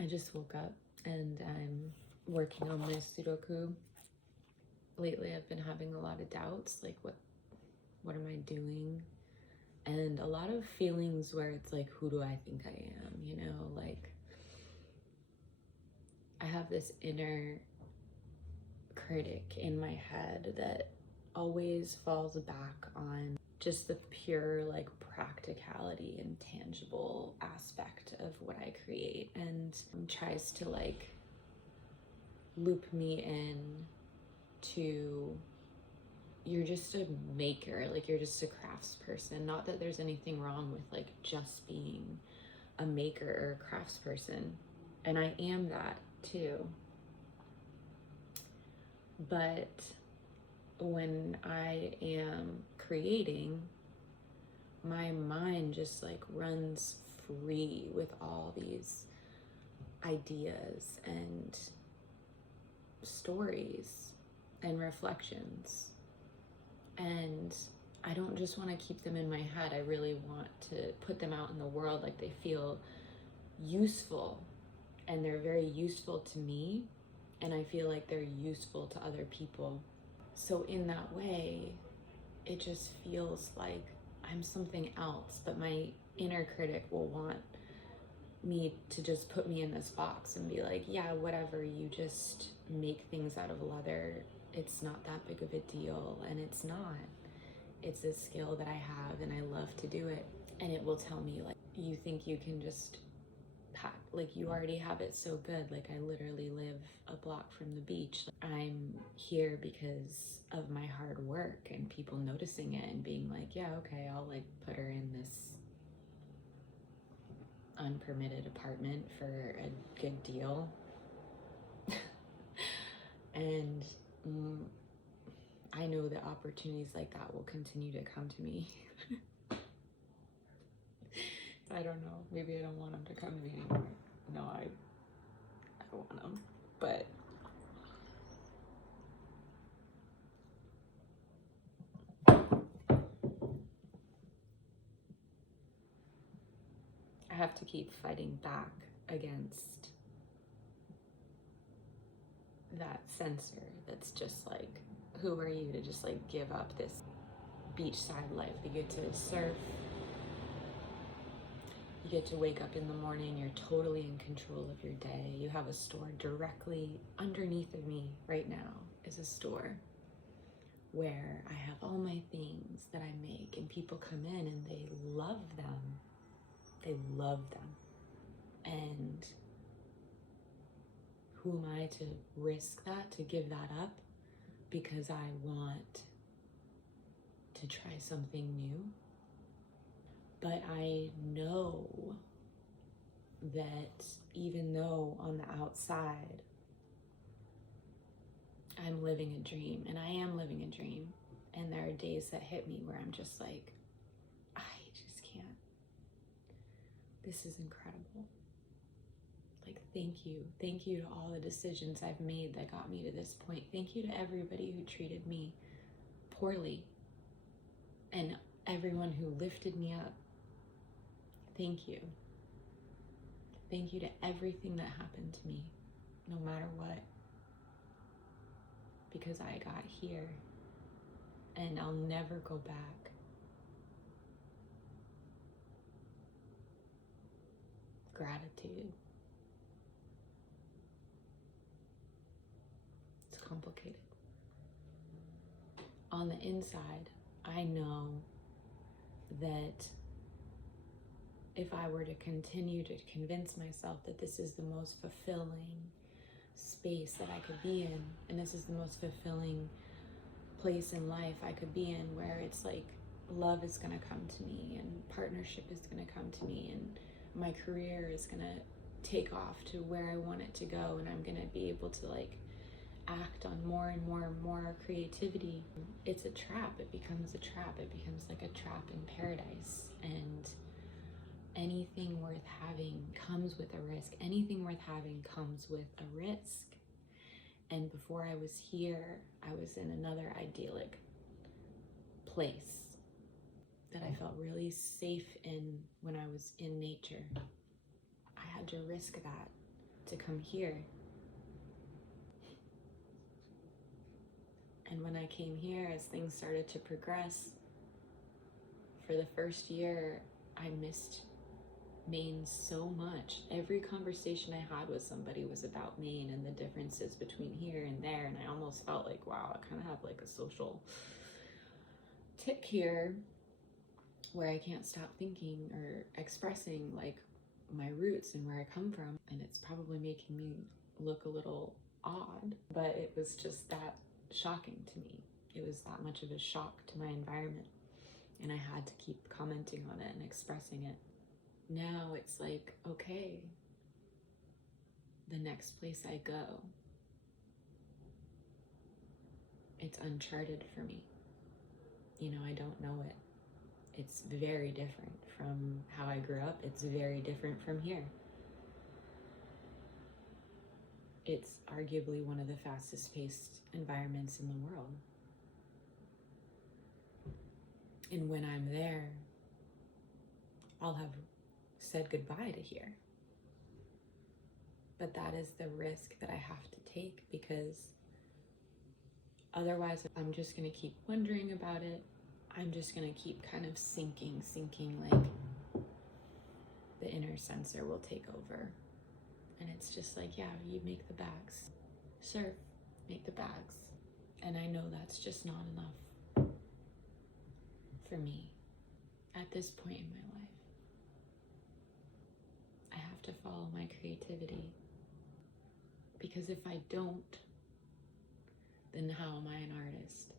I just woke up and I'm working on my Sudoku. Lately I've been having a lot of doubts, like what am I doing? And a lot of feelings where it's like, who do I think I am? You know, like I have this inner critic in my head that always falls back on just the pure like practicality and tangible aspect of what I create, and tries to like loop me in to, you're just a maker, like you're just a crafts person. Not that there's anything wrong with like just being a maker or a crafts person, and I am that too. But when I am creating, my mind just like runs free with all these ideas and stories and reflections. And I don't just want to keep them in my head. I really want to put them out in the world. Like they feel useful, and they're very useful to me, and I feel like they're useful to other people. So in that way, it just feels like I'm something else, but my inner critic will want me to just put me in this box and be like, yeah, whatever, you just make things out of leather. It's not that big of a deal. And it's not. It's a skill that I have and I love to do it. And it will tell me, like, you think you can just pack, like you already have it so good. Like I literally live a block from the beach. I'm here because of my hard work and people noticing it and being like, yeah, okay, I'll like put her in this unpermitted apartment for a good deal. And I know that opportunities like that will continue to come to me. I don't know, maybe I don't want them to come to me anymore. No, I want them, but I have to keep fighting back against that censor that's just like, who are you to just like give up this beachside life? You get to surf, you get to wake up in the morning, you're totally in control of your day. You have a store directly underneath of me right now is a store where I have all my things that I make, and people come in and they love them. They love them. And who am I to risk that, to give that up because I want to try something new? But I know that even though on the outside I'm living a dream, and I am living a dream, and there are days that hit me where I'm just like, I just can't. This is incredible. Like, thank you. Thank you to all the decisions I've made that got me to this point. Thank you to everybody who treated me poorly and everyone who lifted me up. Thank you. Thank you to everything that happened to me, no matter what, because I got here and I'll never go back. Gratitude. It's complicated. On the inside, I know that if I were to continue to convince myself that this is the most fulfilling space that I could be in, and this is the most fulfilling place in life I could be in, where it's like love is gonna come to me and partnership is gonna come to me and my career is gonna take off to where I want it to go, and I'm gonna be able to like act on more and more and more creativity. It's a trap. It becomes a trap. It becomes like a trap in paradise. And anything worth having comes with a risk. Anything worth having comes with a risk. And before I was here, I was in another idyllic place that I felt really safe in when I was in nature. I had to risk that. to come here. And when I came here, as things started to progress, for the first year, I missed Maine so much. Every conversation I had with somebody was about Maine and the differences between here and there. And I almost felt like, wow, I kind of have like a social tick here where I can't stop thinking or expressing like my roots and where I come from. And it's probably making me look a little odd, but it was just that shocking to me. It was that much of a shock to my environment. And I had to keep commenting on it and expressing it. Now it's like, okay, the next place I go, it's uncharted for me. You know, I don't know it. It's very different from how I grew up. It's very different from here. It's arguably one of the fastest paced environments in the world. And when I'm there, I'll have said goodbye to here. But that is the risk that I have to take, because otherwise I'm just gonna keep wondering about it. I'm just gonna keep kind of sinking, like the inner censor will take over. And it's just like, yeah, you make the bags. Surf, make the bags. And I know that's just not enough for me at this point in my life. I have to follow my creativity, because if I don't, then how am I an artist?